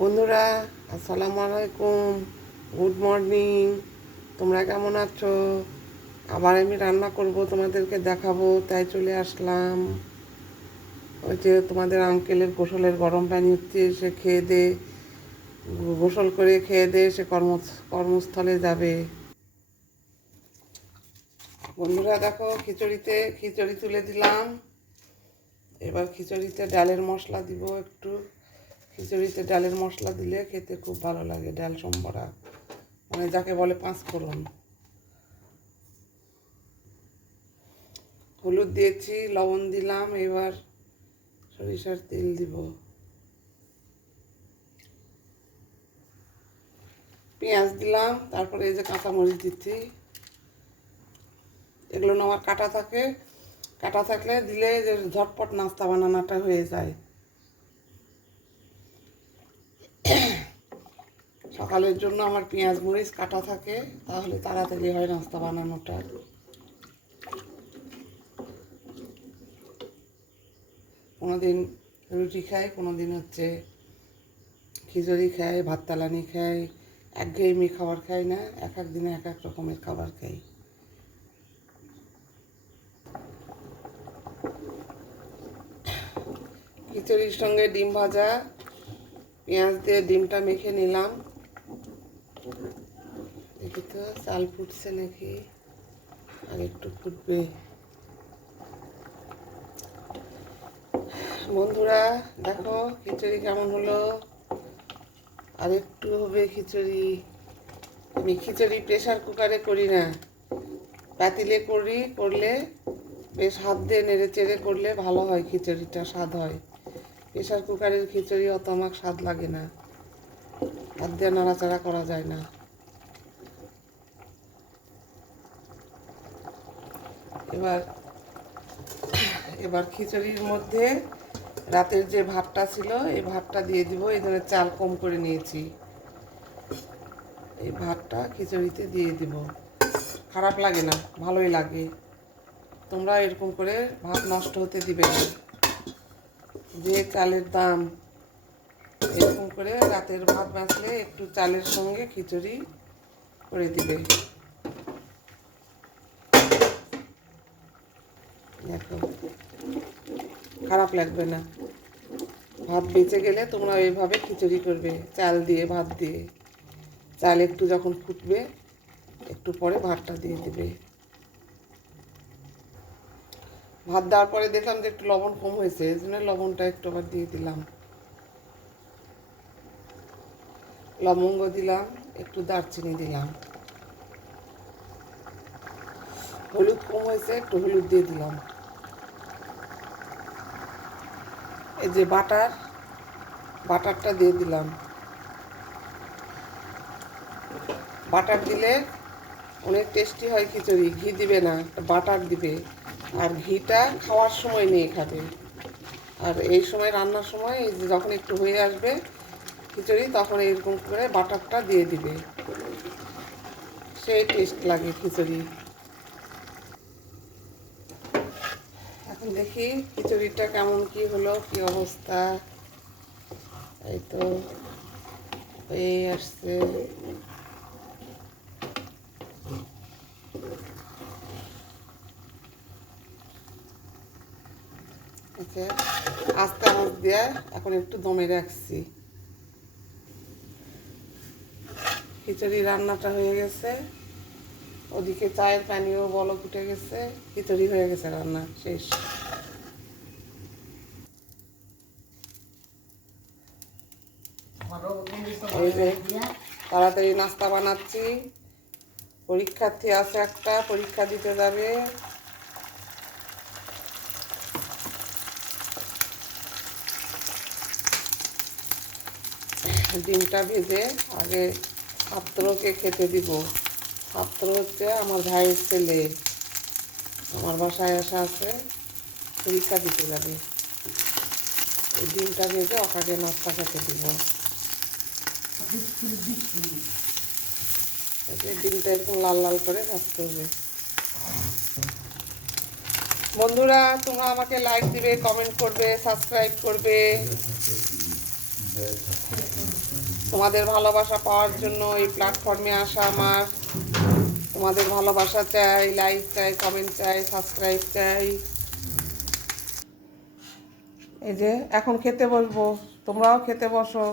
বন্ধুরা, আসসালামু আলাইকুম, গুড মর্নিং। তোমরা কেমন আছো? আবার আমি রান্না করব, তোমাদেরকে দেখাবো, তাই চলে আসলাম। ওই যে তোমাদের আঙ্কেলের গোসলের গরম পানি হচ্ছে, সে খেয়ে দে, গোসল করে খেয়ে দে সে কর্মস্থলে যাবে। বন্ধুরা দেখো, খিচুড়ি তুলে দিলাম। এবার খিচুড়িতে ডালের মশলা দিব একটু। খিচুড়িতে ডালের মশলা দিলে খেতে খুব ভালো লাগে, ডাল সম্বরা, মানে যাকে বলে পাঁচফোড়ন। হলুদ দিয়েছি, লবণ দিলাম, এবার সরিষার তেল দিব। পেঁয়াজ দিলাম, তারপরে এই যে কাঁচামরিচ দিচ্ছি। এগুলো না আমার কাটা থাকলে দিলে যে ঝটপট নাস্তা বানানোটা হয়ে যায়। সকালের জন্য আমার পেঁয়াজ মরিচ কাটা থাকে, তাহলে তাড়াতাড়ি হয় নাস্তা বানানোটা। কোনোদিন রুটি খাই, কোনোদিন হচ্ছে খিচুড়ি খাই, ভাত তালানি খাই, একঘেয়েমি খাবার খাই না, এক এক দিনে এক এক রকমের খাবার খাই। খিচুড়ির সঙ্গে ডিম ভাজা, পেঁয়াজ দিয়ে ডিমটা মেখে নিলাম। দেখি তো চাল ফুটছে নাকি, আর একটু ফুটবে। বন্ধুরা দেখো খিচুড়ি কেমন হলো, আর একটু হবে খিচুড়ি। আমি খিচুড়ি প্রেশার কুকারে করি না, পাতিলে করলে বেশ হাত দিয়ে নেড়ে চেড়ে করলে ভালো হয়, খিচুড়িটা স্বাদ হয়। প্রেশার কুকারের খিচুড়ি অত আমার স্বাদ লাগে না, হাত দিয়ে নাড়াচাড়া করা যায় না। এবার এবার খিচুড়ির মধ্যে রাতের যে ভাতটা ছিল এই ভাতটা দিয়ে দিব। এই ধরনের চাল কম করে নিয়েছি, এই ভাতটা খিচুড়িতে দিয়ে দিব। খারাপ লাগে না, ভালোই লাগে। তোমরা এরকম করে ভাত নষ্ট হতে দিবে না, যে চালের দাম। এরকম করে রাতের ভাত বাঁচলে একটু চালের সঙ্গে খিচুড়ি করে দিবে। দেখো খারাপ লাগবে না। ভাত বেঁচে গেলে তোমরা এইভাবে খিচুড়ি করবে, চাল দিয়ে ভাত দিয়ে। চাল একটু যখন ফুটবে একটু পরে ভাতটা দিয়ে দিবে। ভাত দেওয়ার পরে দেখলাম যে একটু লবণ কম হয়েছে, এই জন্য লবণটা একটু আবার দিয়ে দিলাম। লবঙ্গ দিলাম, একটু দারচিনি দিলাম। হলুদ কম হয়েছে, একটু হলুদ দিয়ে দিলাম। এই যে বাটারটা দিয়ে দিলাম। বাটার দিলে অনেক টেস্টি হয় খিচুড়ি। ঘি দিবে না, বাটার দিবে। আর ঘিটা খাওয়ার সময় নিয়ে খাবে। আর এই সময় রান্নার সময় এই যে যখন একটু হয়ে আসবে খিচুড়ি, তখন এরকম করে বাটারটা দিয়ে দিবে, সেই টেস্ট লাগে খিচুড়ি। এখন দেখি খিচুড়িটা কেমন কি হলো, কি অবস্থা। এই তো হয়ে আসছে। আচ্ছা, আস্তে আঁচ দিয়ে এখন একটু দমে রাখছি। খিচুড়ি রান্নাটা হয়ে গেছে, ওদিকে চায়ের পানিও বলক উঠে গেছে, খিচুড়ি হয়ে গেছে, রান্না শেষ। এই যে তাড়াতাড়ি নাস্তা বানাচ্ছি। পরীক্ষার্থী আছে একটা, পরীক্ষা দিতে যাবে। ডিমটা ভেজে আগে ছাত্রকে খেতে দিব। ছাত্র হচ্ছে আমার ভাইয়ের ছেলে, আমার বাসায় আসা আছে, পরীক্ষা দিতে যাবে। এই ডিমটা ভেজে ওখানে নাস্তা খেতে দিব। ডিমটা এরকম লাল লাল করে ভাজতে হবে। বন্ধুরা তোমরা আমাকে লাইক দিবে, কমেন্ট করবে, সাবস্ক্রাইব করবে। তোমাদের ভালোবাসা পাওয়ার জন্য এই প্ল্যাটফর্মে আসা আমার। তোমাদের ভালোবাসা চাই, লাইক চাই, কমেন্ট চাই, সাবস্ক্রাইব চাই। এই যে এখন খেতে বসবো, তোমরাও খেতে বসো।